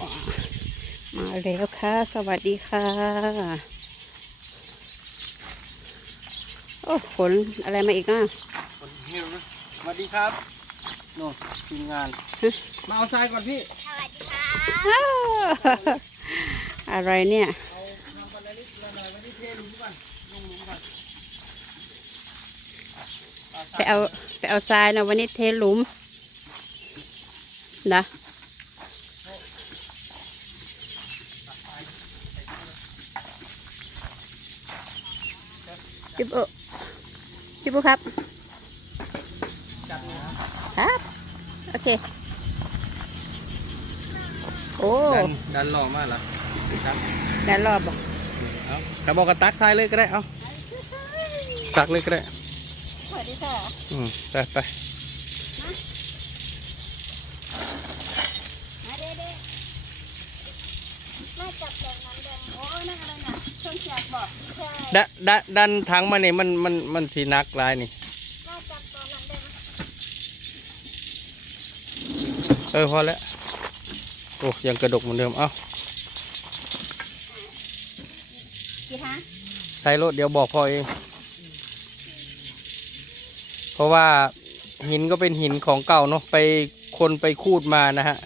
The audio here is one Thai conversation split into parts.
มาแล้วค่ะ สวัสดีค่ะ โอ้ขนอะไรมาอีกอะคนหิวนะสวัสดีครับโน่นทีมงาน มาเอาทรายก่อนพี่อ้าวอะไรเนี่ยเอาทำบันไดนิดละหน่อยไว้ที่เทหลุมก่อนลงหลุมก่อนไปเอาไปเอาทรายนะวันนี้เทหลุมนะ พี่ปุ๊พี่ปุ๊ครับจับนะครับ โอเค โอ้ดันดันหล่อมากเหรอครับด้านรอบบอกเอากระบอกกระตักทรายเลยก็ได้เอาตักเลยก็ได้สวัสดีค่ะอืมไปไป มาเด็ก มาจับแดงน้ำแดงโอ้นั่นอะไรน่ะเครื่องเสียบบอกใช่ดันดันดันถังมาเนี่ยมันมันมันสีนักลายนี่มาจับตัวนั้นได้ไหมเออพอแล้ว โอ้ยังกระดกเหมือนเดิม เอากี่ฮะใส่รถเดี๋ยวบอกพ่อเอง เพราะว่าหินก็เป็นหินของเก่าเนาะไปคนไปคูดมานะฮะ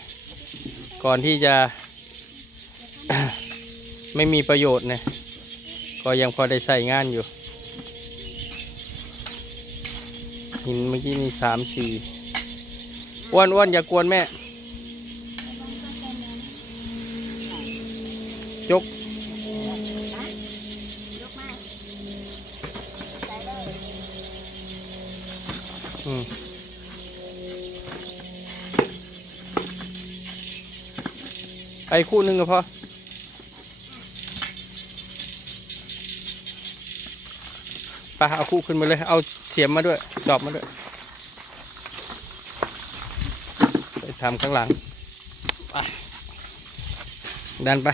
ก่อนที่จะ ไม่มีประโยชน์นี่ยก็ยังพอได้ใส่งานอยู่ หินเมื่อกี้นี่สามสี่อ้วนอ้วนอย่ากวนแม่ยกยกอืมไอ้คู่หนึ่งก็พอ ไปเอาคู่ขึ้นมาเลย เอาเสียมมาด้วย จอบมาด้วย ไปทำข้างหลัง ไป ดันไป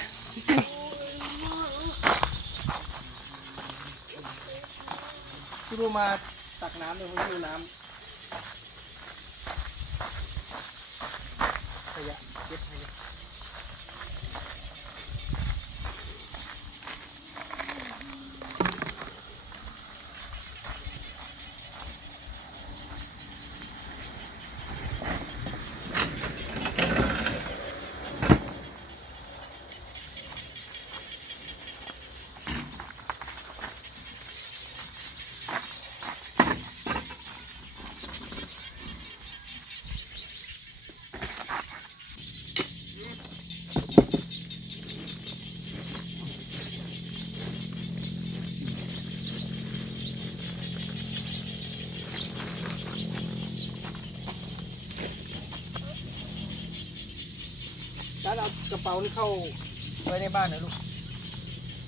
พี่รูมาตักน้ำเลยพี่รูน้ำขยะเก็บขยะ ระเป๋านี่เข้าไว้ในบ้านนะลูก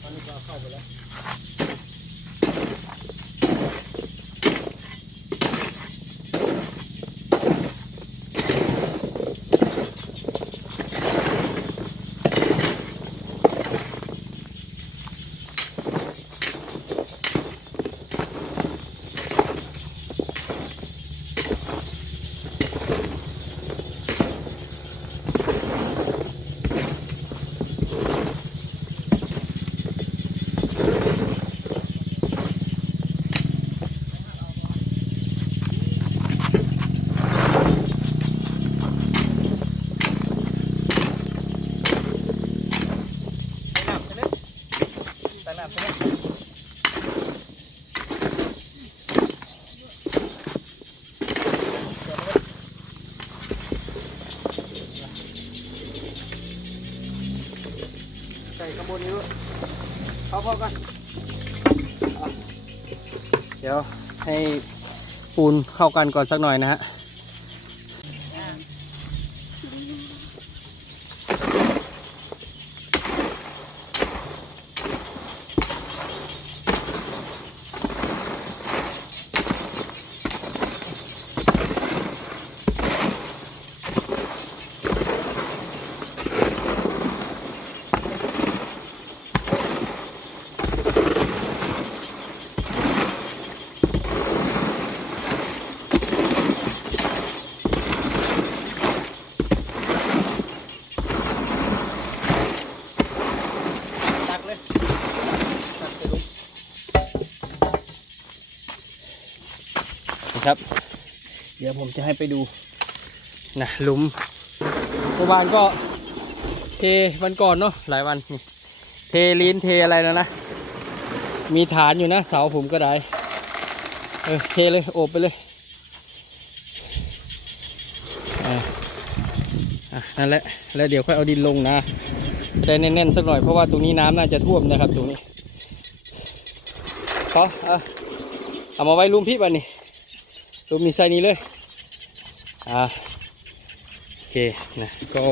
ตอนนี้ก็เอาเข้าไปแล้ว ไปน้ำใช่ไหมไปน้ำใช่ไหมใส่กระบวนนี้ด้วย เข้าพอกันอะเดี๋ยวให้ปูนเข้ากันก่อนสักหน่อยนะฮะ ครับ เดี๋ยวผมจะให้ไปดูนะหลุมเมื่อวานก็เทวันก่อนเนาะหลายวันนี่เทลีนเทอะไรแล้วนะ มีฐานอยู่นะเสาผมก็ได้เออเทเลยโอบไปเลยอะอะนั่นแหละแล้วเดี๋ยวค่อยเอาดินลงนะจะได้แน่นๆสักหน่อยเพราะว่าตรงนี้น้ำน่าจะท่วมนะครับตรงนี้ขอเอาเอามาไว้ลุมพี่บ้านนี่ ลุมนี่ใส่นี้เลย อ่า โอเค นะ ก็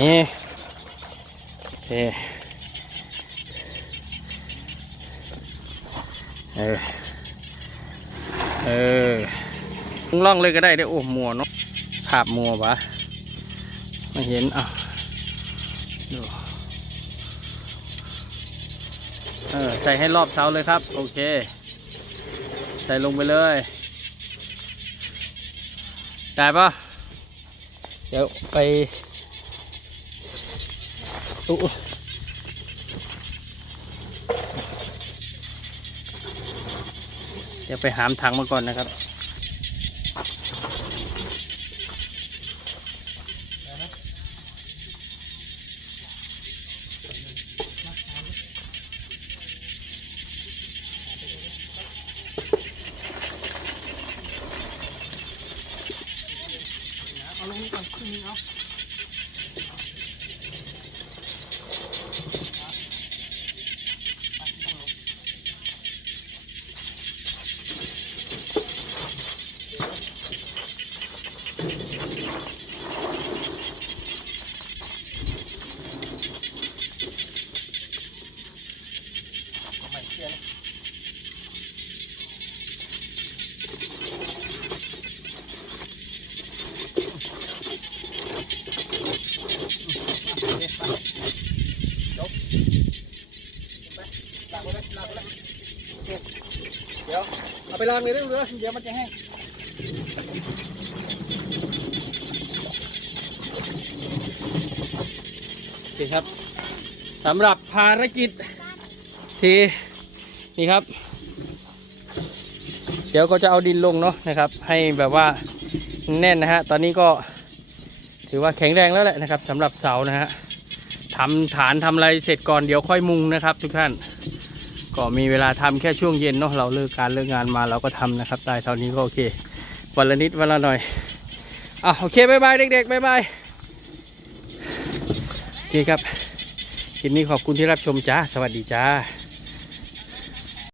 นี่โอเคเออ เออล่องเลยก็ได้เด้โอ้มัวเนาะภาพมัวปะไม่เห็นอะดูเออใส่ให้รอบเสาเลยครับ โอเค ใส่ลงไปเลย ได้ปะเดี๋ยวไปอุ๊เดี๋ยวไปหามถังมาก่อนนะครับ เดี๋ยวเอาไปล้างเลยเรื่องเรือเดี๋ยวมันจะแห้งโอเคครับสำหรับภารกิจทีนี่ครับ เดี๋ยวก็จะเอาดินลงเนาะนะครับ ให้แบบว่าแน่นนะฮะตอนนี้ก็ถือว่าแข็งแรงแล้วแหละนะครับสำหรับเสานะฮะทำฐานทำอะไรเสร็จก่อนเดี๋ยวค่อยมุงนะครับทุกท่าน ก็มีเวลาทำแค่ช่วงเย็นเนาะเราเลิกการเลิกงานมาเราก็ทำนะครับได้เท่านี้ก็โอเควันละนิดวันละหน่อยอะโอเคบายบายเด็กๆบายบายโอเคครับคลิปนี้ขอบคุณที่รับชมจ้าสวัสดีจ้า